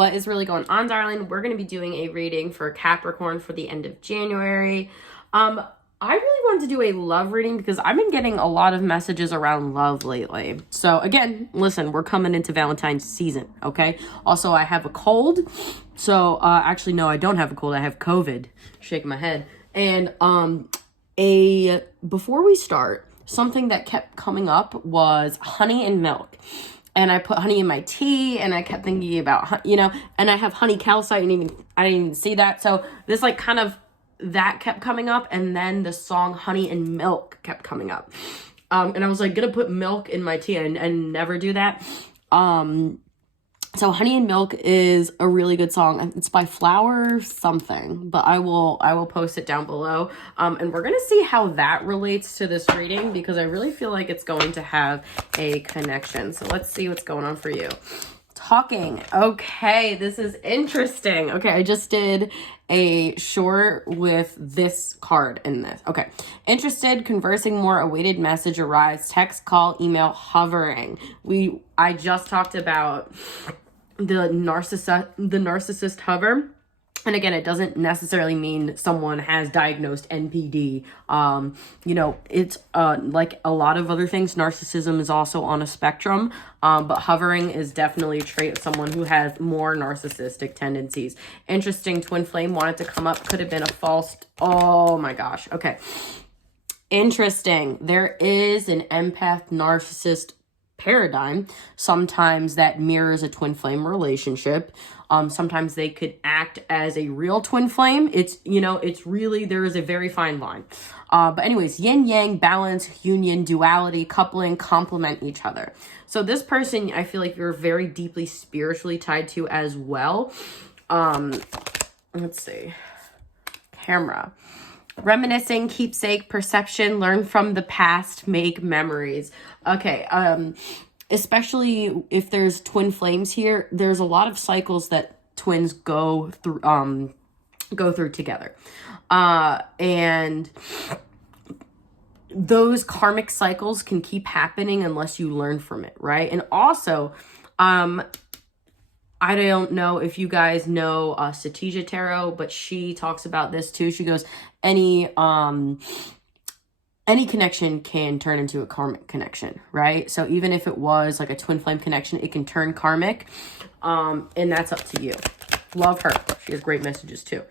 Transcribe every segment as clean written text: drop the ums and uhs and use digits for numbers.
What is really going on, darling? We're going to be doing a reading for Capricorn for the end of January. I really wanted to do a love reading because I've been getting a lot of messages around love lately. So again, listen, we're coming into Valentine's season, okay? Also, I have a cold. So actually, no, I don't have a cold. I have COVID. Shaking my head. And before we start, something that kept coming up was honey and milk. And I put honey in my tea, and I kept thinking about, and I have honey calcite, and I didn't even see that. So this that kept coming up, and then the song Honey and Milk kept coming up. And I was like, gonna put milk in my tea, and never do that. So Honey and Milk is a really good song. It's by Flower something, but I will post it down below. And we're gonna see how that relates to this reading, because I really feel like it's going to have a connection. So let's see what's going on for you. Talking. Okay, this is interesting. Okay, I just did a short with this card in this. Okay. Interested, conversing more, awaited message arrives, text, call, email, hovering. I just talked about the narcissist hover. And again, it doesn't necessarily mean someone has diagnosed NPD. It's like a lot of other things. Narcissism is also on a spectrum, but hovering is definitely a trait of someone who has more narcissistic tendencies. Interesting, twin flame wanted to come up. Could have been a false. Oh my gosh. Okay. Interesting. There is an empath narcissist paradigm. Sometimes that mirrors a twin flame relationship. Sometimes they could act as a real twin flame. It's really, there is a very fine line. But anyways, yin yang, balance, union, duality, coupling, complement each other. So this person, I feel like you're very deeply spiritually tied to as well. Let's see. Camera. Reminiscing, keepsake, perception, learn from the past, make memories. Okay, especially if there's twin flames here, there's a lot of cycles that twins go through together. And those karmic cycles can keep happening unless you learn from it, right? And also, I don't know if you guys know Satija Tarot, but she talks about this too. She goes, any connection can turn into a karmic connection, right? So even if it was like a twin flame connection, it can turn karmic, and that's up to you. Love her. She has great messages too.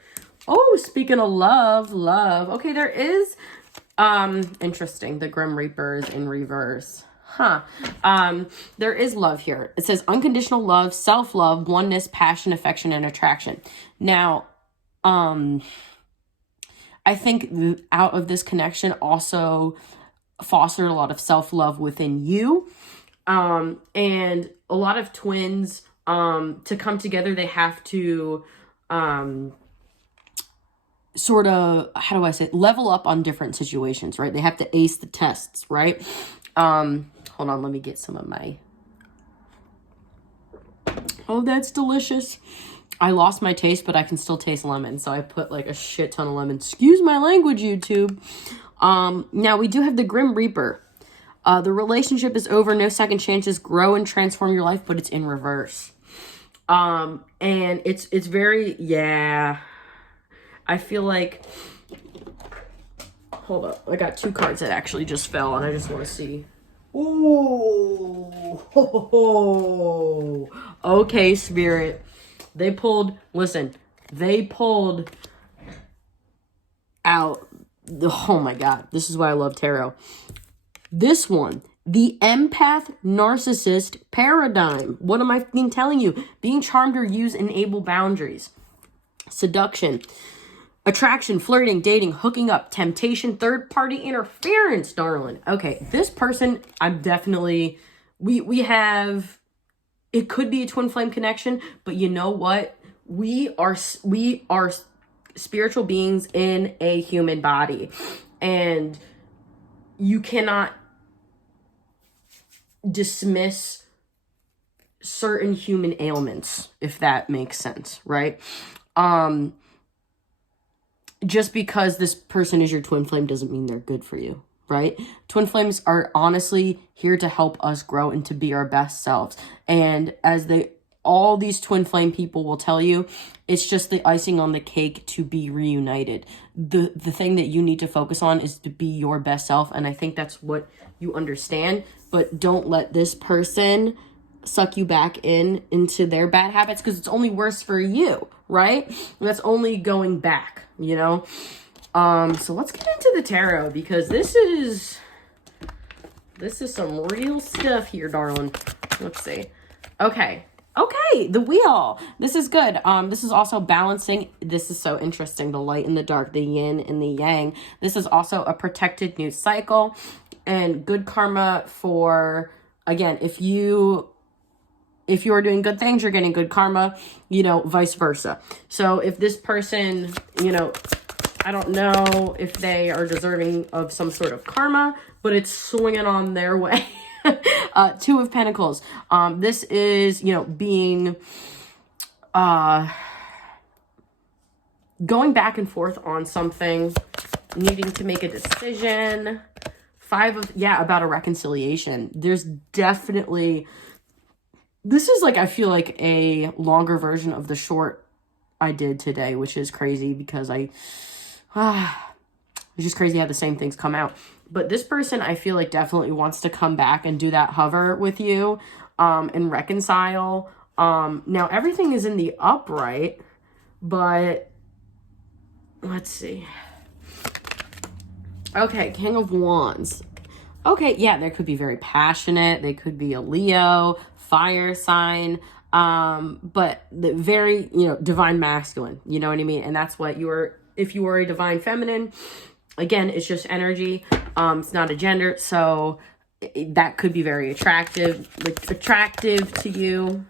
Oh, speaking of love. Okay, there is, interesting. The Grim Reaper is in reverse. There is love here. It says unconditional love, self-love, oneness, passion, affection, and attraction. Now, I think out of this connection also fostered a lot of self-love within you. And a lot of twins, to come together, they have to, sort of, how do I say it? Level up on different situations, right? They have to ace the tests, right? Hold on, let me get some of my... Oh, that's delicious. I lost my taste, but I can still taste lemon, so I put like a shit ton of lemon. Excuse my language, YouTube. Now, we do have the Grim Reaper. The relationship is over, no second chances, grow and transform your life, but it's in reverse. And it's very, yeah. I feel like... Hold up, I got two cards that actually just fell, and I just want to see... Ooh, okay, Spirit. They pulled out, oh my God, this is why I love tarot. This one, the empath narcissist paradigm. What am I telling you? Being charmed or use enable boundaries. Seduction. Attraction, flirting, dating, hooking up, temptation, third-party interference, darling. Okay, this person, I'm definitely... We have... It could be a twin flame connection, but you know what? We are spiritual beings in a human body. And you cannot dismiss certain human ailments, if that makes sense, right? Just because this person is your twin flame doesn't mean they're good for you, right? Twin flames are honestly here to help us grow and to be our best selves. And as all these twin flame people will tell you it's just the icing on the cake to be reunited. The thing that you need to focus on is to be your best self, and I think that's what you understand. But don't let this person suck you back into their bad habits, because it's only worse for you, right? And that's only going back, you know? So let's get into the tarot, because this is some real stuff here, darling. Let's see. Okay, the wheel. This is good. This is also balancing. This is so interesting. The light and the dark, the yin and the yang. This is also a protected new cycle and good karma for, again, if you are doing good things, you're getting good karma, you know, vice versa. So if this person, you know, I don't know if they are deserving of some sort of karma, but it's swinging on their way. Two of Pentacles. This is, you know, being, going back and forth on something, needing to make a decision. About a reconciliation. There's definitely, this is like, I feel like a longer version of the short I did today, which is crazy because it's just crazy how the same things come out. But this person, I feel like, definitely wants to come back and do that hover with you, and reconcile. Now everything is in the upright, but let's see. Okay, King of Wands. Okay, yeah, they could be very passionate. They could be a Leo, fire sign, but the very, you know, divine masculine, you know what I mean? And that's what if you are a divine feminine, again, it's just energy. It's not a gender, so that could be very attractive to you.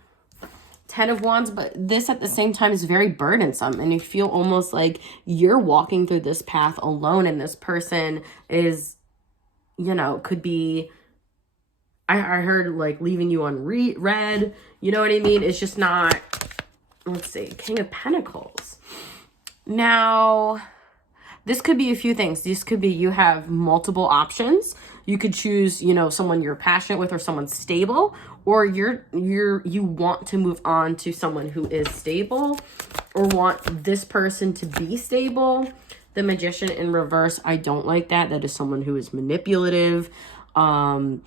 10 of Wands, but this at the same time is very burdensome, and you feel almost like you're walking through this path alone, and this person is, you know, could be, I heard, like, leaving you on red, you know what I mean? It's just not, let's see, King of Pentacles. Now, this could be a few things. This could be you have multiple options. You could choose, you know, someone you're passionate with or someone stable, or you want to move on to someone who is stable or want this person to be stable. The Magician in reverse, I don't like that. That is someone who is manipulative. And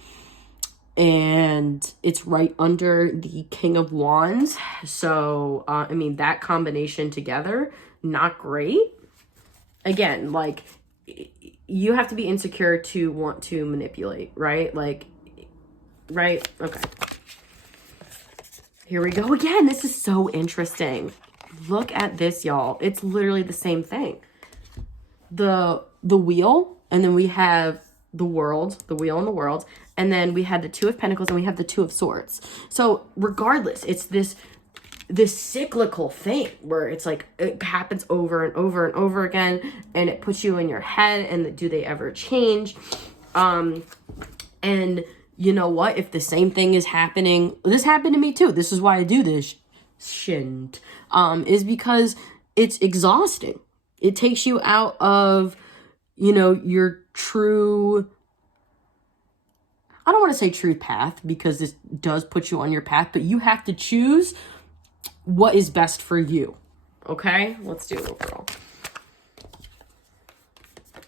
it's right under the King of Wands. So, I mean, that combination together, not great. Again, like, you have to be insecure to want to manipulate, right? Like, right? Okay. Here we go again. This is so interesting. Look at this, y'all. It's literally the same thing. The wheel, and then we have the world, the wheel and the world, and then we have the Two of Pentacles, and we have the Two of Swords. So regardless, it's this cyclical thing where it's like it happens over and over and over again, and it puts you in your head, and do they ever change? And you know what? If the same thing is happening, this happened to me too. This is why I do this shit, is because it's exhausting. It takes you out of, you know, your true, I don't want to say true path, because this does put you on your path, but you have to choose what is best for you. Okay, let's do overall.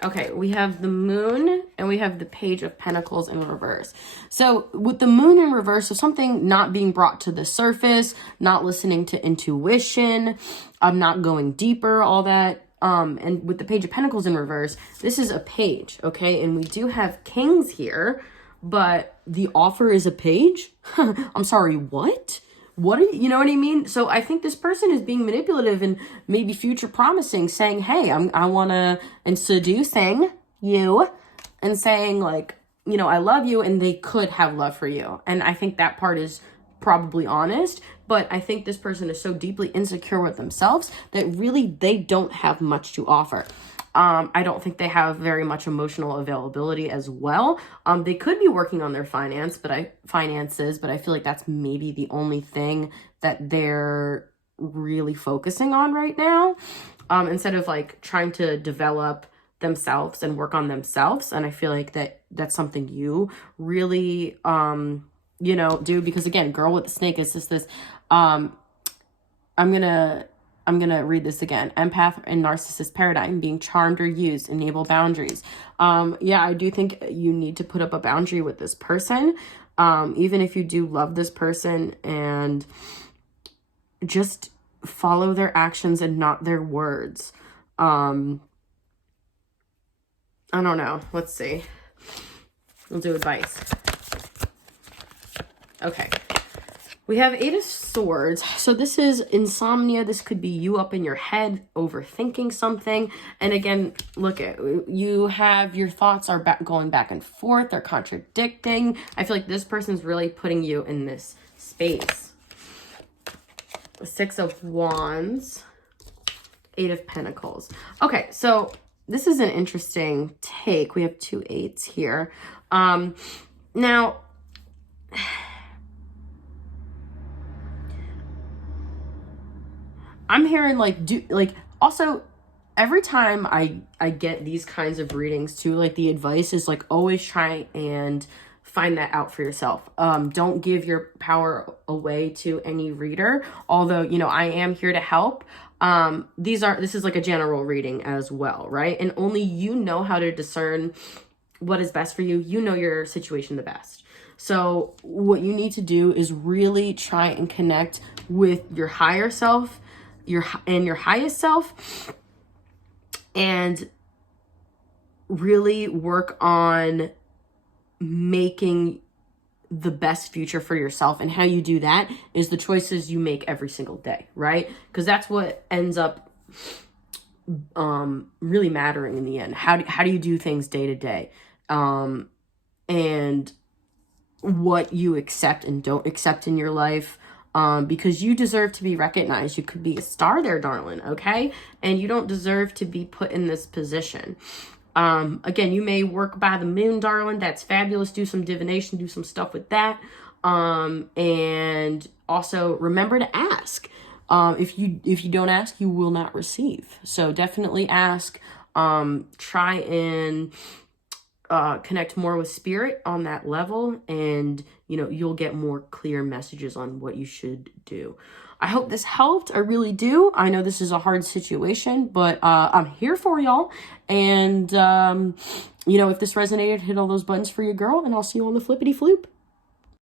Okay, we have the Moon and we have the Page of Pentacles in reverse. So with the Moon in reverse, so something not being brought to the surface, not listening to intuition, not going deeper, all that. And with the Page of Pentacles in reverse, this is a page, okay? And we do have kings here, but the offer is a page? I'm sorry, what? What are you know what I mean? So I think this person is being manipulative and maybe future promising, saying, hey, I want to, and seducing you and saying, like, you know, I love you, and they could have love for you. And I think that part is probably honest, but I think this person is so deeply insecure with themselves that really they don't have much to offer. I don't think they have very much emotional availability as well. They could be working on their finances, but I feel like that's maybe the only thing that they're really focusing on right now, instead of like trying to develop themselves and work on themselves. And I feel like that's something you really, you know, do, because again, girl with the snake is just this, I'm gonna read this again. Empath and narcissist paradigm: being charmed or used, enable boundaries. Yeah, I do think you need to put up a boundary with this person, even if you do love this person, and just follow their actions and not their words. I don't know. Let's see. We'll do advice. Okay. We have 8 of Swords. So this is insomnia. This could be you up in your head, overthinking something. And again, look at, you have your thoughts are going back and forth. They're contradicting. I feel like this person's really putting you in this space. 6 of Wands, 8 of Pentacles. Okay, so this is an interesting take. We have 2 8s here. Now, I'm hearing also every time I get these kinds of readings too, like the advice is like always try and find that out for yourself. Don't give your power away to any reader, although, you know, I am here to help. This is like a general reading as well, right? And only you know how to discern what is best for you. You know your situation the best. So what you need to do is really try and connect with your higher self, your highest self, and really work on making the best future for yourself. And how you do that is the choices you make every single day, right? Because that's what ends up really mattering in the end. How do you do things day to day, and what you accept and don't accept in your life, because you deserve to be recognized. You could be a star there, darling, okay? And you don't deserve to be put in this position. Again, you may work by the moon, darling. That's fabulous. Do some divination, do some stuff with that. And also remember to ask. If you don't ask, you will not receive. So definitely ask. Try and connect more with spirit on that level, and you know, you'll get more clear messages on what you should do. I hope this helped. I really do. I know this is a hard situation, but I'm here for y'all. And you know, if this resonated, hit all those buttons for your girl, and I'll see you on the flippity floop.